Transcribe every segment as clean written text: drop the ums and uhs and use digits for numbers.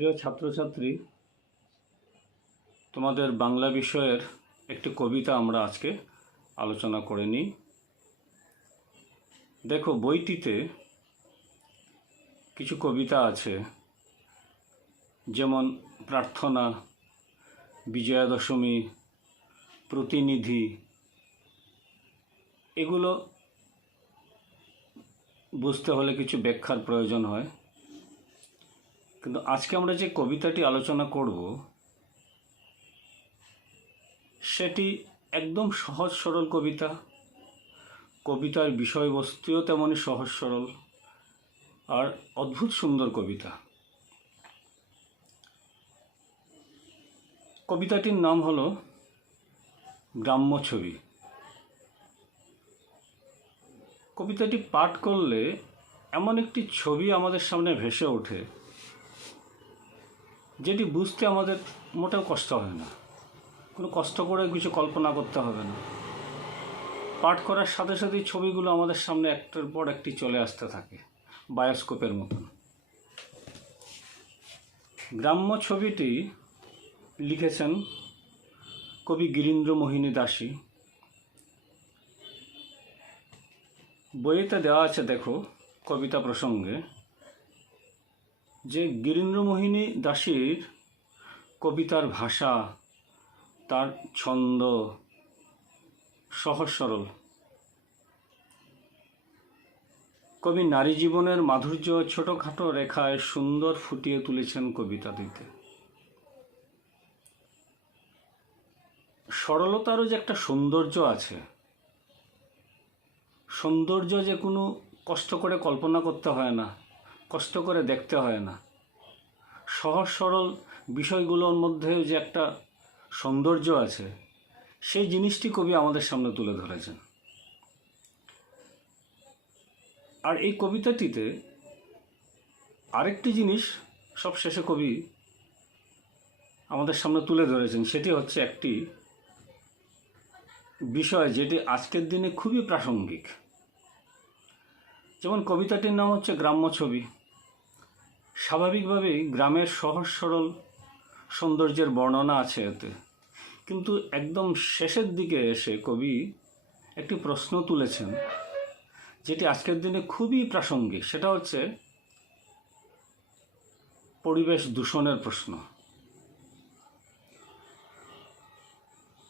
প্রিয় ছাত্রছাত্রী, তোমাদের বাংলা বিষয়ের একটি কবিতা আমরা আজকে আলোচনা করে নিই। দেখো, বইটিতে কিছু কবিতা আছে, যেমন প্রার্থনা, বিজয়া দশমী, প্রতিনিধি। এগুলো বুঝতে হলে কিছু ব্যাখ্যার প্রয়োজন হয়, কিন্তু আজকে আমরা যে কবিতাটি আলোচনা করব সেটি একদম সহজ সরল কবিতা। কবিতার বিষয়বস্তুও তেমনই সহজ সরল আর অদ্ভুত সুন্দর কবিতা। কবিতাটির নাম হলো গ্রাম্য ছবি। কবিতাটি পাঠ করলে এমন একটি ছবি আমাদের সামনে ভেসে ওঠে, যেটি বুঝতে আমাদের মোটেও কষ্ট হয় না। কোনো কষ্ট করে কিছু কল্পনা করতে হবে না। পাঠ করার সাথে সাথেই ছবিগুলো আমাদের সামনে একটার পর একটি চলে আসতে থাকে, বায়োস্কোপের মতন। গ্রাম্য ছবিটি লিখেছেন কবি গিরীন্দ্রমোহিনী দাসী। বইতে দেওয়া আছে, দেখো, কবিতা প্রসঙ্গে যে গিরীন্দ্রমোহিনী দাসীর কবিতার ভাষা, তার ছন্দ সহজ সরল। কবি নারী জীবনের মাধুর্য ছোটোখাটো রেখায় সুন্দর ফুটিয়ে তুলেছেন কবিতাটিতে। সরলতারও যে একটা সৌন্দর্য আছে, সৌন্দর্য যে কোনো কষ্ট করে কল্পনা করতে হয় না, কষ্ট করে দেখতে হয় না। সহজ সরল বিষয়গুলোর মধ্যে যে একটা সৌন্দর্য আছে, সেই জিনিসটি কবি আমাদের সামনে তুলে ধরেছেন। আর এই কবিতাটিতে আরেকটি জিনিস সব শেষে কবি আমাদের সামনে তুলে ধরেছেন, সেটি হচ্ছে একটি বিষয় যেটি আজকের দিনে খুবই প্রাসঙ্গিক। যেমন কবিতাটির নাম হচ্ছে গ্রাম্য ছবি। স্বাভাবিকভাবেই গ্রামের সহজ সরল সৌন্দর্যের বর্ণনা আছে এতে, কিন্তু একদম শেষের দিকে এসে কবি একটি প্রশ্ন তুলেছেন যেটি আজকের দিনে খুবই প্রাসঙ্গিক। সেটা হচ্ছে পরিবেশ দূষণের প্রশ্ন।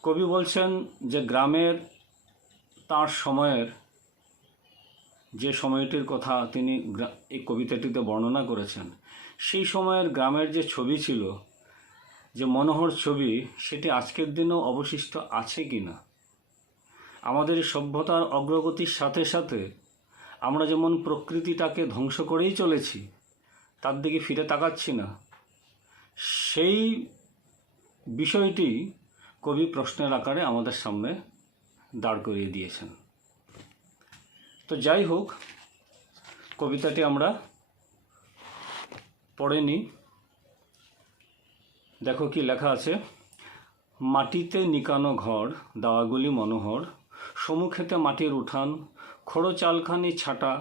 কবি বলছেন যে গ্রামের তার সময়ের যে সময়টির কথা তিনি এই কবিতাটিতে বর্ণনা করেছেন, সেই সময়ের গ্রামের যে ছবি ছিল, যে মনোহর ছবি, সেটি আজকের দিনেও অবশিষ্ট আছে কি না। আমাদের সভ্যতার অগ্রগতির সাথে সাথে আমরা যেমন প্রকৃতিটাকে ধ্বংস করেই চলেছি, তার দিকে ফিরে তাকাচ্ছি না, সেই বিষয়টি কবি প্রশ্নের আকারে আমাদের সামনে দাঁড় করিয়ে দিয়েছেন। তো যাই হোক, কবিতাটি আমরা পড়ে নিই। দেখো কি লেখা আছে। মাটিতে নিকানো ঘর, দাওয়াগুলি মনোহর, সম্মুখেতে মাটির উঠান, খড়ো চালখানি ছাটা,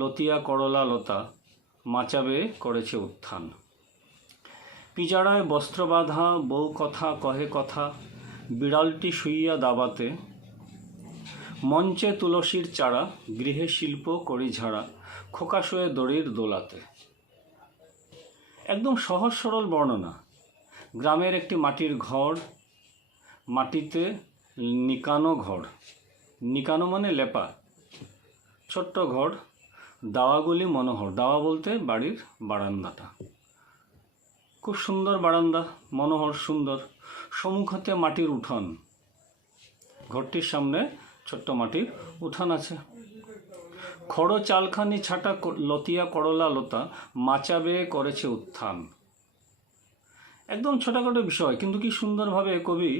লতিয়া করলা লতা, মাচাবে করেছে উত্থান। পিজাড়ায় বস্ত্র বাঁধা, বউ কথা কহে কথা, বিড়ালটি শুইয়া দাবাতে, মঞ্চে তুলসীর চারা, গৃহে শিল্প করি ঝাড়া, খোকা শুয়ে দড়ির দোলাতে। একদম সহজ সরল বর্ণনা। গ্রামের একটি মাটির ঘর, মাটিতে নিকানো ঘর, নিকানো মানে লেপা, ছোট্ট ঘর, দাওয়াগুলি মনোহর, দাওয়া বলতে বাড়ির বারান্দাটা, খুব সুন্দর বারান্দা, মনোহর সুন্দর। সম্মুখতে মাটির উঠান, ঘরটির সামনে ছোট্ট মাটির উঠান আছে। খড়ো চালখানি ছাটা, লতিয়া করলা লতা, মাচা বেয়ে করেছে উত্থান। একদম ছোটোখাটো বিষয়, কিন্তু কি সুন্দরভাবে কবি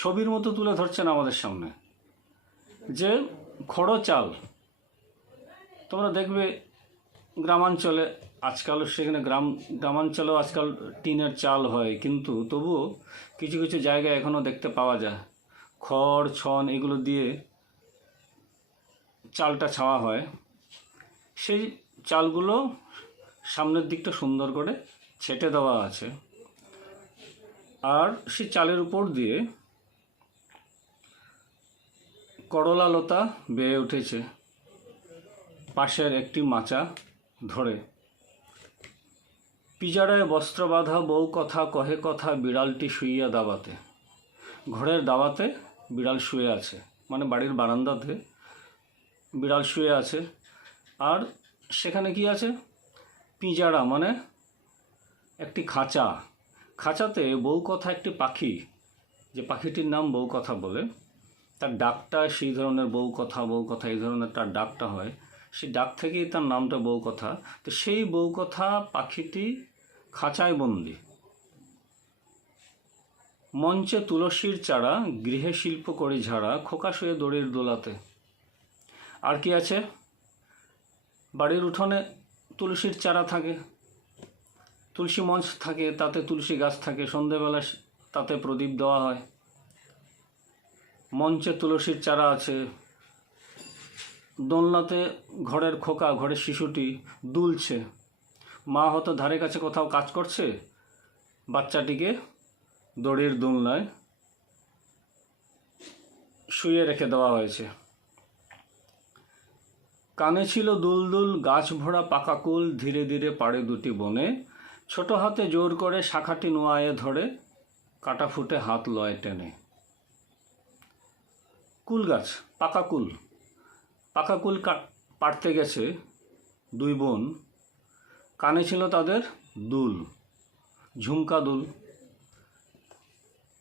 ছবির মতো তুলে ধরছেন আমাদের সামনে। যে খড়ো চাল, তোমরা দেখবে গ্রামাঞ্চলে আজকাল, সেখানে গ্রামাঞ্চলেও আজকাল টিনের চাল হয়, কিন্তু তবুও কিছু কিছু জায়গায় এখনও দেখতে পাওয়া যায় খড় ছন এগুলো দিয়ে চালটা ছাওয়া হয়। সেই চালগুলো সামনের দিকটা সুন্দর করে ছেটে দেওয়া আছে, আর সে চালের উপর দিয়ে করলা লতা বেয়ে উঠেছে পাশের একটি মাচা ধরে। পিজারায় বস্ত্র বাঁধা বউ কথা কহে কথা বিড়ালটি শুইয়া দাবাতে। ঘরের দাওয়াতে বিড়াল শুয়ে আছে, মানে বাড়ির বারান্দাতে বিড়াল শুয়ে আছে। আর সেখানে কি আছে? পিজারা মানে একটি খাঁচা। খাঁচাতে বউ কথা একটি পাখি, যে পাখিটির নাম বউ কথা বলে, তার ডাকটা সেই ধরনের বউ কথা এই ধরনের তার ডাকটা হয়, সেই ডাক থেকেই তার নামটা বউ কথা। তো সেই বউ কথা পাখিটি খাঁচায় বন্দি। মঞ্চে তুলসীর চারা, গৃহে শিল্প করে ঝাড়া, খোকা শুয়ে দড়ির দোলাতে। আর কি আছে? বাড়ির উঠোনে তুলসীর চারা থাকে, তুলসী মঞ্চ থাকে, তাতে তুলসী গাছ থাকে, সন্ধেবেলা তাতে প্রদীপ দেওয়া হয়। মঞ্চে তুলসীর চারা আছে, দোলনাতে ঘরের খোকা, ঘরের শিশুটি দুলছে। মা হয়তো ধারে কাছে কোথাও কাজ করছে, বাচ্চাটিকে দড়ির দোলনায় শুয়ে রেখে দেওয়া হয়েছে। কানে ছিল দুলদুল, গাছ ভরা পাকা কুল, ধীরে ধীরে পাড়ে দুটি বনে, ছোট হাতে জোর করে শাখাটি নোয়ায়ে ধরে, কাটা ফুটে হাত লয় টেনে। কুল গাছ, পাকা কুল পাড়তে গেছে দুই বোন। কানে ছিল তাদের দুল, ঝুমকা দুল।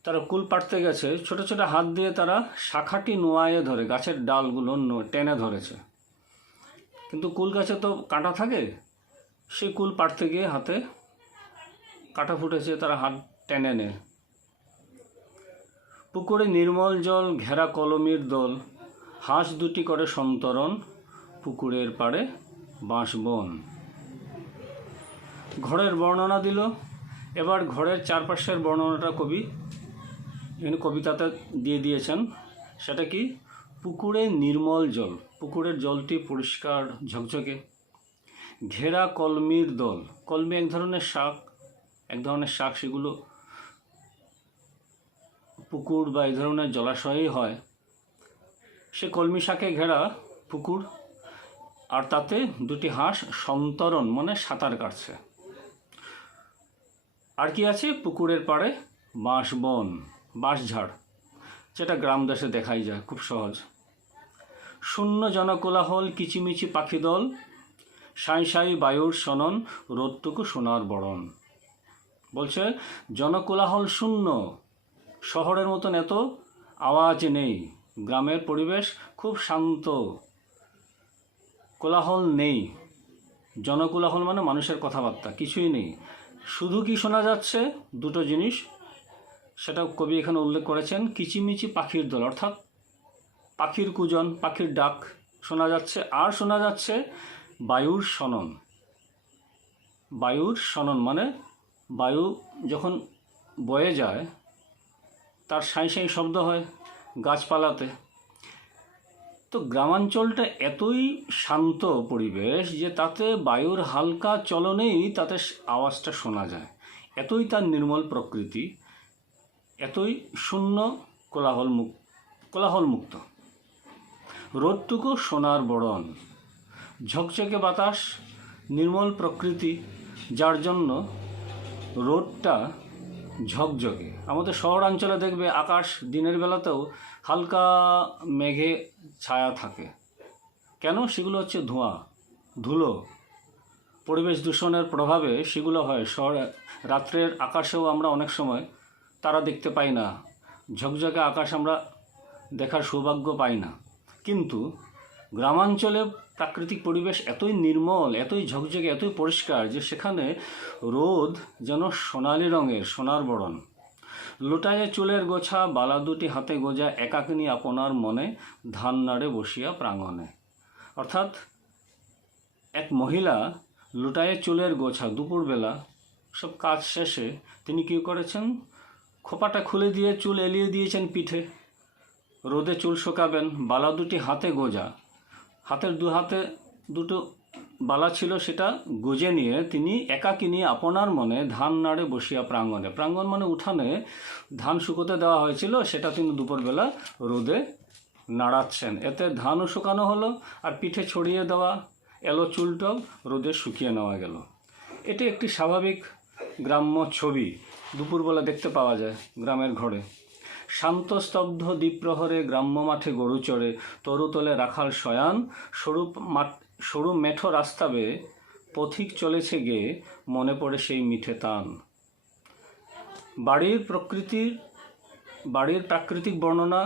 তারা কুল পাড়তে গেছে, ছোট ছোট হাত দিয়ে তারা শাখাটি নোয়ায়ে ধরে, গাছের ডালগুলো টেনে ধরেছে। কিন্তু কুল গাছে তো কাঁটা থাকে, সেই কুল পাড়তে গিয়ে হাতে কাঁটা ফুটেছে, তারা হাত টেনে নেয়। পুকুরে নির্মল জল, ঘেরা কলমির দল, হাঁস দুটি করে সন্তরণ, পুকুরের পাড়ে বাঁশবন। ঘরের বর্ণনা দিল। এবার ঘরের চারপাশের বর্ণনাটা কবি এখানে কবিতাতে দিয়ে দিয়েছেন। সেটা কি? পুকুরে নির্মল জল, পুকুরের জলটি পরিষ্কার ঝকঝকে। ঘেরা কলমির দল, কলমি এক ধরনের শাক, সেগুলো পুকুর বা এই ধরনের জলাশয়েই হয়। সে কলমি শাকে ঘেরা পুকুর, আর তাতে দুটি হাঁস সন্তরণ মানে সাঁতার কাটছে। আর কি আছে? পুকুরের পাড়ে বাঁশবন, বাঁশঝাড়, যেটা গ্রাম দেশে দেখাই যায়, খুব সহজ। শূন্য জনকোলাহল, কিচিমিচি পাখি দল, সাঁই সাঁই বায়ুর সনন, রোদটুকু সোনার বরণ। বলছে জনকোলাহল শূন্য, শহরের মতন এত আওয়াজ নেই, গ্রামের পরিবেশ খুব শান্ত, কোলাহল নেই। জনকোলাহল মানে মানুষের কথাবার্তা, কিছুই নেই। শুধু কি শোনা যাচ্ছে? দুটো জিনিস, সেটা কবি এখানে উল্লেখ করেছেন। কিচিমিচি পাখির দল, অর্থাৎ পাখির কুজন, পাখির ডাক শোনা যাচ্ছে, আর শোনা যাচ্ছে বায়ুর সনন। বায়ুর সনন মানে বায়ু যখন বয়ে যায় তার সাঁই সাঁই শব্দ হয় গাছপালাতে। তো গ্রামাঞ্চলটা এতই শান্ত পরিবেশ যে তাতে বায়ুর হালকা চলনেই তাতে আওয়াজটা শোনা যায়। এতই তার নির্মল প্রকৃতি, এতই শূন্য, কোলাহলমুক্ত। রোদটুকু সোনার বরণ, ঝকঝকে বাতাস, নির্মল প্রকৃতি, যার জন্য রোদটা ঝকঝকে। আমাদের শহরাঞ্চলে দেখবে আকাশ দিনের বেলাতেও হালকা মেঘে ছায়া থাকে। কেন? সেগুলো হচ্ছে ধুলো, পরিবেশ দূষণের প্রভাবে সেগুলো হয়। রাত্রের আকাশেও আমরা অনেক সময় তারা দেখতে পাই না, ঝকঝকে আকাশ আমরা দেখার সৌভাগ্য পাই না। কিন্তু গ্রামাঞ্চলে প্রাকৃতিক পরিবেশ এতই নির্মল, এতই ঝকঝকে, এতই পরিষ্কার যে সেখানে রোদ যেন সোনালি রঙের, সোনার বরণ। লুটায়ে চুলের গোছা, বালা দুটি হাতে গোজা, একাকিনী আপনার মনে, ধান নাড়ে বসিয়া প্রাঙ্গণে। অর্থাৎ এক মহিলা লুটায়ে চুলের গোছা, দুপুরবেলা সব কাজ শেষে তিনি কী করেছেন? খোপাটা খুলে দিয়ে চুল এলিয়ে দিয়েছেন পিঠে, রোদে চুল শুকাবেন। বালা দুটি হাতে গোজা, হাতের দু হাতে দুটো বালা ছিল সেটা গুজে নিয়ে তিনি একাকিনী আপনার মনে ধান নাড়ে বসিয়া প্রাঙ্গণে, প্রাঙ্গণ মানে উঠানে ধান শুকোতে দেওয়া হয়েছিল, সেটা তিনি দুপুরবেলা রোদে নাড়াচ্ছেন। এতে ধানও শুকানো হলো আর পিঠে ছড়িয়ে দেওয়া এলো চুলটাও রোদে শুকিয়ে নেওয়া গেল। এটি একটি স্বাভাবিক গ্রাম্য ছবি দুপুরবেলা দেখতে পাওয়া যায় গ্রামের ঘরে। শান্ত স্তব্ধ দ্বীপ্রহরে গ্রাম্য মাঠে গরু চড়ে, তরুতলে রাখাল শয়ান, সরু মেঠো রাস্তা বেয়ে পথিক চলেছে গে, মনে পড়ে সেই মিঠে তান। বাড়ির প্রাকৃতিক বর্ণনা,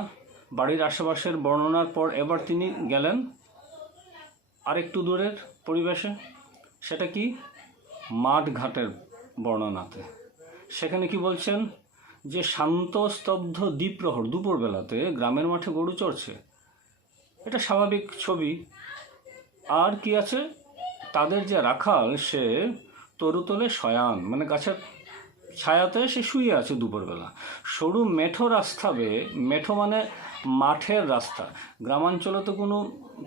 বাড়ির আশেপাশের বর্ণনার পর এবার তিনি গেলেন আরেকটু দূরের পরিবেশে। সেটা কি? মাঠ ঘাটের বর্ণনাতে। সেখানে কি বলছেন? যে শান্ত স্তব্ধ দ্বীপ্রহর, দুপুরবেলাতে গ্রামের মাঠে গরু চড়ছে, এটা স্বাভাবিক ছবি। আর কি আছে? তাদের যে রাখাল সে তরুতলে শয়ান, মানে গাছের ছায়াতে সে শুয়ে আছে দুপুরবেলা। সরু মেঠো রাস্তা বেয়ে, মেঠো মানে মাঠের রাস্তা। গ্রামাঞ্চলে তো কোনো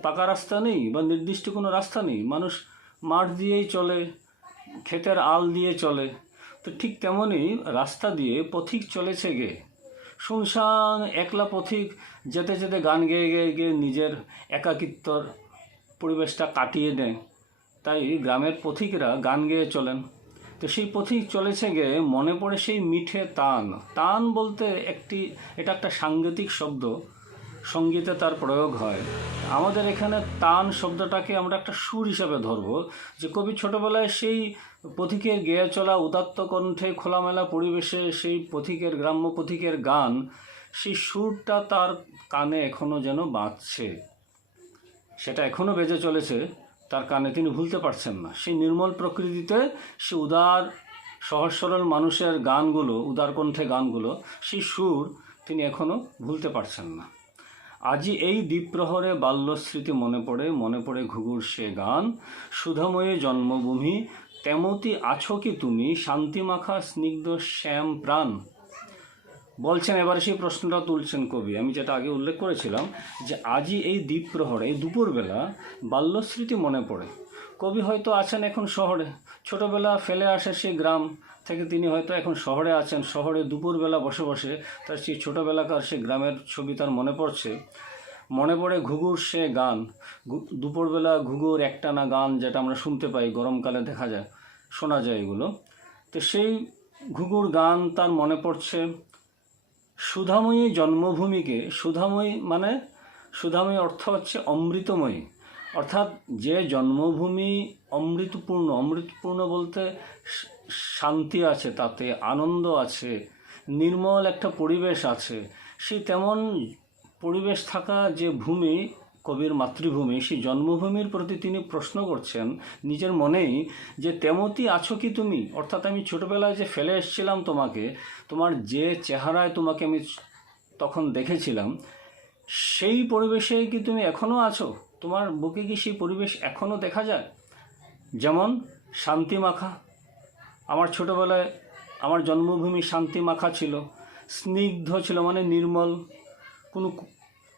পাকা রাস্তা নেই বা নির্দিষ্ট কোনো রাস্তা নেই, মানুষ মাঠ দিয়েই চলে, ক্ষেতের আল দিয়ে চলে। তো ঠিক তেমনই রাস্তা দিয়ে পথিক চলেছে গে, শুনশান একলা পথিক যেতে যেতে গান গেয়ে গেয়ে গিয়ে নিজের একাকিত্বর পরিবেশটা কাটিয়ে দেয়। তাই গ্রামের পথিকরা গান গেয়ে চলেন। তো সেই পথিক চলেছে গিয়ে মনে পড়ে সেই মিঠে তান। তান বলতে এটা একটা সাংগীতিক শব্দ, সঙ্গীতে তার প্রয়োগ হয়। আমাদের এখানে তান শব্দটাকে আমরা একটা সুর হিসাবে ধরব, যে কবি ছোটোবেলায় সেই পথিকের গেয়ে চলা উদাত্ত কণ্ঠে খোলামেলা পরিবেশে সেই পথিকের, গ্রাম্য পথিকের গান, সেই সুরটা তার কানে এখনও যেন বাজছে, সেটা এখনও বেজে চলেছে তার কানে, তিনি ভুলতে পারছেন না। সেই নির্মল প্রকৃতিতে সে উদার সহজ সরল মানুষের গানগুলো, উদার কণ্ঠে গানগুলো, সেই সুর তিনি এখনও ভুলতে পারছেন না। আজি এই দ্বীপ্রহরে বাল্যস্মৃতি মনে পড়ে ঘুঘুর সে গান, সুধাময়ী জন্মভূমি তেমতি আছো কি তুমি, শান্তিমাখা স্নিগ্ধ শ্যাম প্রাণ। বলছেন, এবারে সেই প্রশ্নটা তুলছেন কবি, আমি যেটা আগে উল্লেখ করেছিলাম, যে আজই এই দ্বীপ্রহরে, এই দুপুরবেলা বাল্যস্মৃতি মনে পড়ে। কবি হয়তো আছেন এখন শহরে, ছোটোবেলা ফেলে আসে সেই গ্রাম থেকে তিনি হয়তো এখন শহরে আছেন। শহরে দুপুরবেলা বসে বসে তার সেই ছোটোবেলাকার সে গ্রামের ছবি তার মনে পড়ছে। মনে পড়ে ঘুঘুর সে গান, দুপুরবেলা ঘুঘুর একটানা গান যেটা আমরা শুনতে পাই, গরমকালে শোনা যায় এগুলো। তো সেই ঘুঘুর গান তার মনে পড়ছে। সুধাময়ী জন্মভূমিকে, সুধাময়ী অর্থ হচ্ছে অমৃতময়ী, অর্থাৎ যে জন্মভূমি অমৃতপূর্ণ বলতে শান্তি আছে, তাতে আনন্দ আছে, নির্মল একটা পরিবেশ আছে। সেই তেমন পরিবেশ থাকা যে ভূমি কবির মাতৃভূমি, সেই জন্মভূমির প্রতি তিনি প্রশ্ন করছেন নিজের মনেই, যে তেমতি আছো কি তুমি, অর্থাৎ আমি ছোটোবেলায় যে ফেলে এসেছিলাম তোমাকে, তোমার যে চেহারায় তোমাকে আমি তখন দেখেছিলাম, সেই পরিবেশে কি তুমি এখনও আছো? তোমার বুকে কি সেই পরিবেশ এখনও দেখা যায়? যেমন শান্তিমাখা, আমার ছোটোবেলায় আমার জন্মভূমি শান্তিমাখা ছিল, স্নিগ্ধ ছিল, মানে নির্মল, কোনো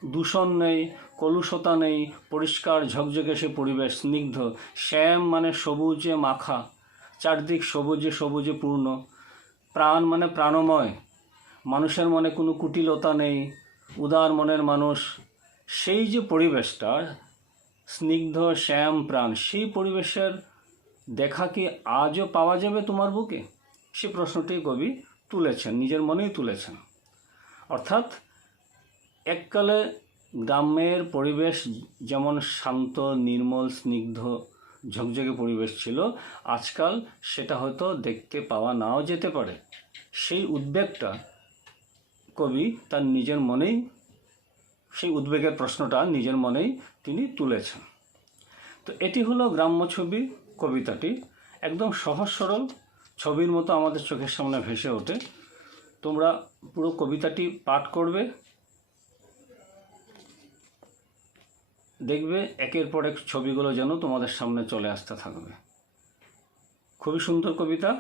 দূষণ নেই, কলুষতা নেই, পরিষ্কার ঝকঝকে সে পরিবেশ, স্নিগ্ধ। শ্যাম মানে সবুজে মাখা, চারদিক সবুজে পূর্ণ। প্রাণ মানে প্রাণময়, মানুষের মনে কোনো কুটিলতা নেই, উদার মনের মানুষ। সেই যে পরিবেশটা স্নিগ্ধ শ্যাম প্রাণ, সেই পরিবেশের দেখা কি আজও পাওয়া যাবে তোমার বুকে? সে প্রশ্নটি কবি তুলেছেন, নিজের মনেই তুলেছেন। অর্থাৎ এককালে গ্রামের পরিবেশ যেমন শান্ত, নির্মল, স্নিগ্ধ, ঝকঝকে পরিবেশ ছিল, আজকাল সেটা হয়তো দেখতে পাওয়া নাও যেতে পারে। সেই উদ্বেগটা কবি তার নিজের মনেই, সেই উদ্বেগের প্রশ্নটা নিজের মনেই তিনি তুলেছেন। তো এটি হলো গ্রাম্য ছবি কবিতাটি, একদম সহজ সরল ছবির মতো আমাদের চোখের সামনে ভেসে ওঠে। তোমরা পুরো কবিতাটি পাঠ করবে, দেখবে একের পর এক ছবিগুলো যেন তোমাদের সামনে চলে আসতে থাকবে। খুবই সুন্দর কবিতা।